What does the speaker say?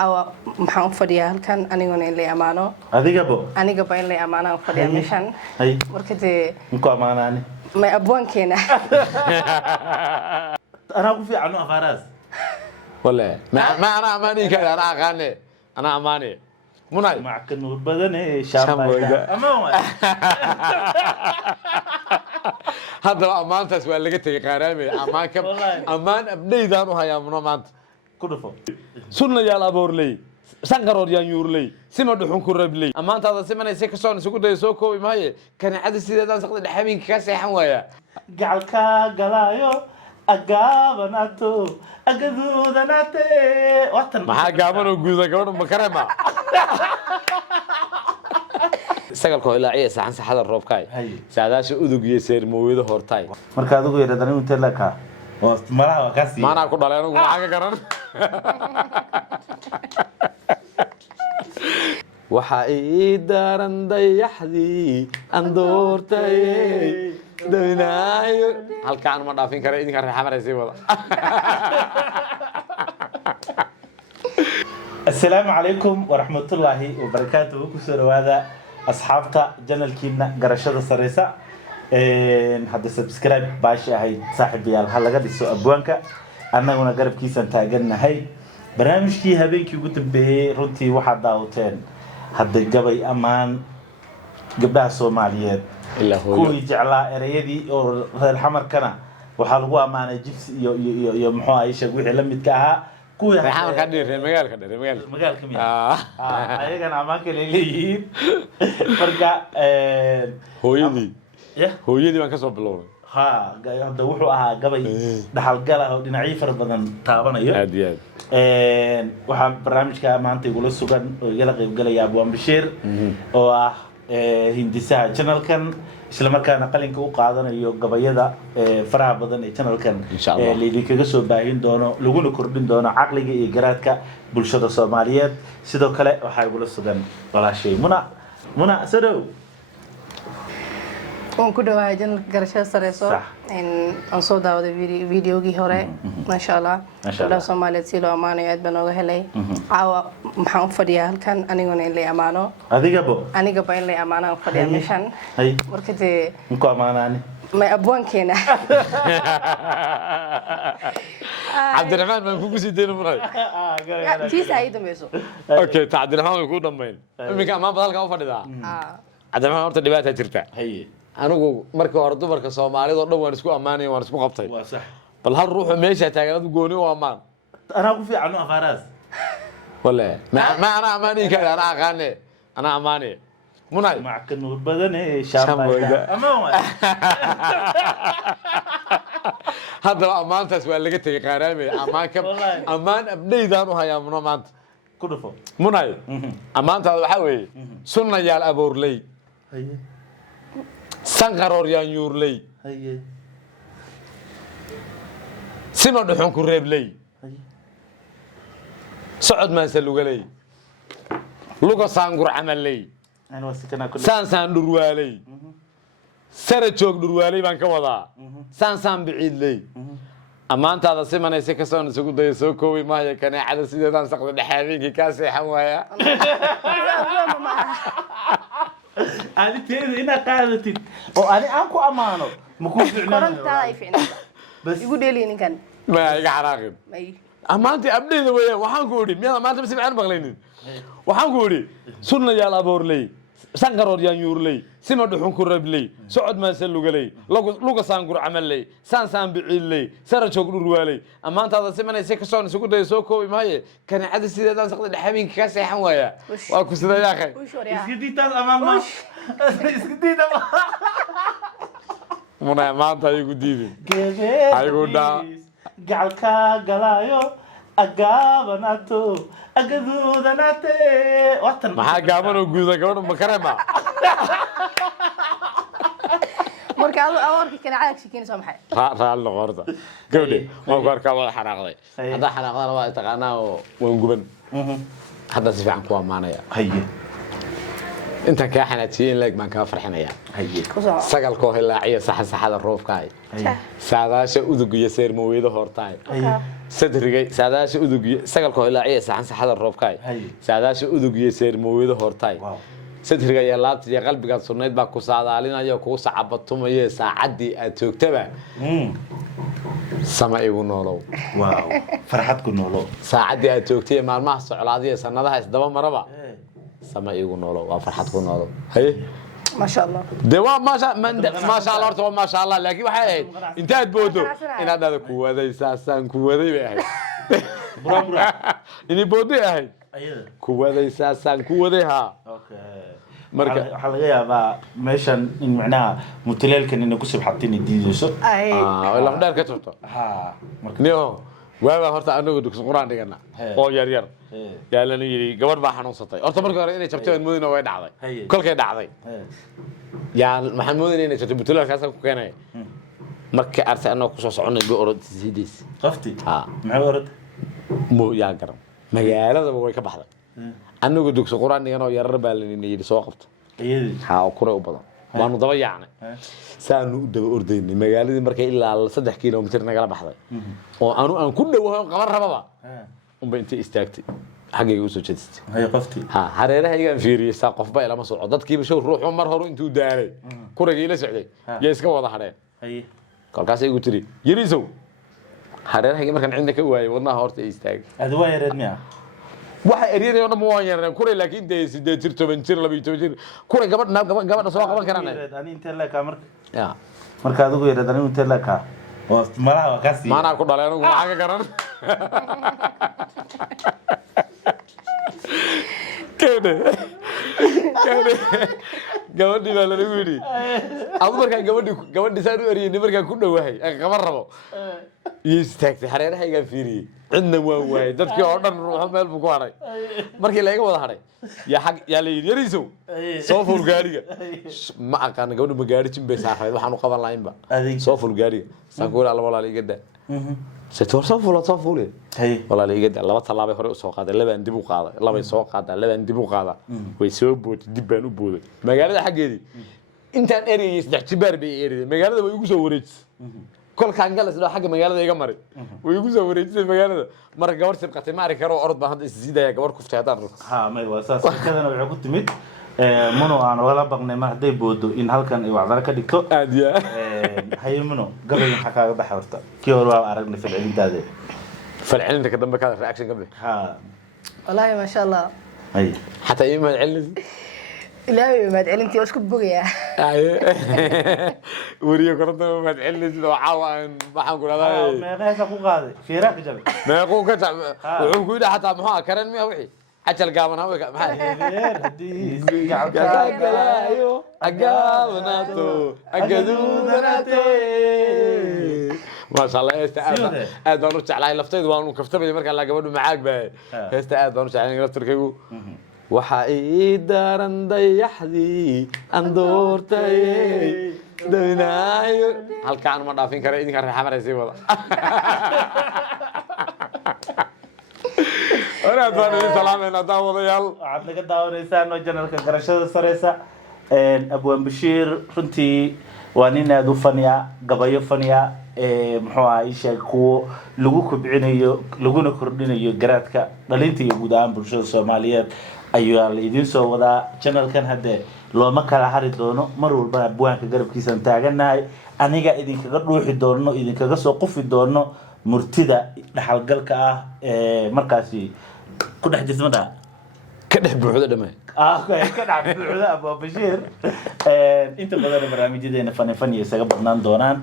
maxaan u fadhiyaa halkan aniguna in la amaano anigaba in la amaano aan fadhiyaa meeshan marka dee ku amaanaani ma abwaankeena ana ku fiicano afaraas wala ma ana amaani ka ana aqaane ana amaani munay ma ka nuur badane shaambayda ama hadda amaantaas waa laga tagay qaaraamay amaanka amaan abdheydaan u hayaa muno maanta ku dhufo sunna yaal aboorley sanqarood yaan yuurley sima dhuxun ku rabley amaantaada simanaysa ka soo isugu day soo koobi maaye kanicada sideedaan saqda dhaxabiinka ka seexan waaya gacalka galaayo agaabanato agaduudanate watan maxaa gaaban oo guuda gabadha makarema sagalko ilaa ciyaar saxan saxada roobkay saadaasha udug iyo seer mooyada hortay marka adigu yeeradani inta la ka malaha kasi maana ku dhalay anigu maxaa ka garan waxa ii daran dayaxdii aan doortay doonaayo halkaan ma dhaafin kara idinka raaxa maraysay wada السلام عليكم ورحمة الله وبركاته كسر هذا أصحابتا جنال كينا قرشة السريسة هذا سبسكرايب باشا هاي صاحبي هلا قد يسوق أبوانك أنا هنا قرب كيسان تاجرنا هاي برنامج كي هبين كي قلت به رنتي واحد داوتين هذا جبي أمان قبلها الصوماليات إلا هو كوي جعلا إريدي أو الحمر كنا وحلقوا أمان جبس يو محوا عيشة قوي لم يتكها كوي رحمة كدير مجال كدير مجال كمية أيها أمان كليلين فرجع هو يدي ما كسب بلون ها هذا وحوها قبل دحال قاله دينعي فربنا تابنا يو هادي waxaan barnaamijka maanta igula sugan oo igala qayb galaya Abwaan Bashiir oo ah hindisaha channelkan isla markaana qalinka u qaadanayo gabayada faraha badan ee channelkan leedii kaga soo baahin doono laguna kordhin doono aqliga iyo garaadka bulshada Soomaaliyeed sidoo kale waxa igula sugan walaashay Muna Sadow waan ku dhawahay janal garashada sareyso in aan soo daawado videogii hore ma sha Allah dadka Soomaaliyeed si loo amaanayo aad baan uga helay caawa maxaan u fadhiyaa halkan aniguna in la amaano anigaba in la amaano aan fadhiyaa meeshan marka dee ku amaanaani ma abwaankeena Cabdiraxmaan ma ku gusideen muray tiisa ay dameyso okay Cabdiraxmaan ku dhameyn iminka amaan badalka u fadhidaa Cabdiraxmaan horta dhibaato jirta anigu markii hore dumarka Soomaalida oo dhan waan isku amaanay waan isku qabtay waa sax bal hal ruux meesha taagan adu gooni oo amaan ana ku fiicano afaraas wala ma ana amaani ka ana aqaane ana amaani munay ma ka nuur badane shaambayda ama hadda amaantaas waa laga tagay qaaraamay amaanka amaan abdheydaan u hayaa muno maanta ku dhufo munay amaantaada waxa weeye sunna yaal aboorley sanqarood yaan yuurley sima dhuxun ku reebley socod maansa lugaley luga saangur camaley saan dhurwaaley sara joog dhurwaaley baan ka wadaa saan biciidley amaantaada simanaysa ka soo isugu day soo koobi maayo kaneecada sideedaan saqda dhaxaabeenkii ka seexan waaya أنا تيجي هنا قاعدتين أو أنا أنكو أمانو مكون فعلا قرنت هاي فعلا بس يقول لي إن كان ما يقعراقب أمانتي أبني ذا ويا وحن قولي ميا أمانتي بس بعين بغلينين وحن قولي سنة يا لابورلي سانقرود يا يورلي سما دحون كربلي سعود ما سلو قلي لوقا سانقر عملي سان بعيلي سارة شوق روالي أمانت هذا سمنا يسيك صون سكود يسوكو إماية كان عاد سيدان سقط الحامين كاسي حوايا واكو سيدا يا أخي إسكتيت أمام إسكتيت أمام منا أمانت هايقو ديدي هايقو دا جعلك قلايو أقابناتو أقدودناتي وطن maxaa gaaban oo guuda gabadha makarema marka awarki kana caag shikiin soo maxay raal noqorda gabadhe ma ku arkaa wada xanaaqday hada xanaaqdana waa taqaanaa oo waan guban hada si fiican ku amaanaya haye inta ka xanaajiyeen leeg baan ka farxinaya haye sagalko ilaa ciyaar saxada roobkay saadaasha udug iyo seer mooyada hortay sadrigay saadaasha udugiye sagalkoo ilaaciya saxan saxada roobkaay saadaasha udugiye seermooyada hortaay sadriga iyo laabta iyo qalbiga sunnayd baa ku saadaalinayo ku sacabatumay saacadii aad joogtaba sama igu noolow waaw farxad ku noolow saacadii aad joogtay maalmaha socolaadiya sanadaha isdaba maraba sama igu noolow waa farxad ku noolow hay ما شاء الله دوا ما شاء الله ما شاء الله لكن waxay intaad boodo inaad dad ku waday saasan ku waday bay ini boodi ahay ku waday saasan ku waday ha marka waxa laga yaabaa meeshan in macnaha mutaleelkan inay ku sibxatin diidayso la dheer ka jirto marka niyo waa horta anagu dugsi quraan dhigana oo yar yar yaalana yiri gabadh baa xanuunsatay horta markii hore inay jabtay moodina way dhacday kolkay dhacday yaa maxaan moodina inay jabtay butulaakaas ku keenay markii arta anoo ku soo soconay go orod sidiis qafti maxay orod mo yaa garan magaalada way ka baxday anagu dugsi quraan dhigana oo yarar baa la yiri soo qabto ha kure u badan waanu daba yaacnay saanu daba ordaynay magaaladii markay ilaa 3 kiiloomitir nagala baxday oo aan ku dhawahay qaban rababa umba intii istaagtay xaggeega u soo jeedistay hay qafti hareerahaygaan fiiriyay saa qofba ilama socdo dadkii bashow ruuxu mar hore intuu daaray kuragii la socday yaa iska wada hadheen hay kolkaas ay ugu tiri yariisow hareerahayga markaan cidna ka waayay wadnaha horta ay istaagay aad waa yareed miya waxa eriyay oo ma waan yareen kuray laakiin de 18 jir 12 jir kuray gabadha soo qaban karaan ani inta la ka marka adigu yareed ani inta la ka oo malaha ka sii maana ku dhaleen ugu waxa ka garan kede gabadhi baa la yiri adu marka gabadhi saan u eriyay marka ku dhawahay qaban rabo istaagtay hareerahayga fiiriyay cidna waa waay dadkii oo dhan ruuxo meel buu ku haray markii la iga wada haray yaa la yiri yariisow soo ful gaariga ma aqaan gabadhu ma gaari jimbe saaray waxaan u qaban lahaynba soo ful gaariga sankuula la walaal iga daa سيتور صفولي هي والله اللي قد لبا طلابي هوري سو قاده لبان ديب u qaada laba soo qaada laba dib u qaada way soo bood dib baan u booday magaalada xageedii intaan eriyay saddex jibaar bay eriyay magaalada way ugu soo wareejisay kolkaan galas loo xagga magaalada iga maray way ugu soo wareejisay magaalada mar gabar sibqatay ma ari karo orod baan hadda isdiidaya gabar kuftay hadaan ha may waa saas kadana wuxuu ku timid muno aan wala baqnay ma haday boodo in halkan ay wacdana ka dhigto aadiya hay muno gabay waxa kaaga baxarta kii hore waa aragnay ficiladaade falcelinta ka dambe ka reaction gabe ha والله ما شاء الله hay حتى يما علم ilaahay ma celintii isku bogaya wariyo koranta ma celin sida waxaan ku leedahay meeqaysa ku qaaday fiira ka jabe meeqo ka jabe wuxuu ku yidhi xataa maxaa karan miya wixii ajal gaaban hawe maxay hadii gacalkaayo agaabanato agaduudanato ما شاء الله aad baan u jeclahay laftaydu waan u kaftabay marka la gabadhu macaag baa heesta aad baan u jeclahay laftarkaygu waxa ii daran dayaxdii aan doortay dawinaayo halkaan ma dhaafin karo idinka raaxa maraysay wada أنا أتمنى السلام إن أتعوض يال. عاد لقد داور إنسان وجنال كقرشة سريسة أبو بشير رنتي وانينا دو فنيا قبايو فنيا محوا إيش كو لجوك بعينيو لجونا كردينيو جراتك دلينتي يبودان برشة الصوماليات أيوة الإدين سودا channel كان هذا لو ما كلا حريت لونه مرور بنا بوان كجرب كيسان تاجنا أنا جا إدين كجروح الدورنو إدين كجسو قف الدورنو مرتدى لحلقة كا مركزي كل حد اسمه كده بعودة دمه كده بعودة أبو بشير أنت بدر برامج جديدة فني يسقى بدنان دونان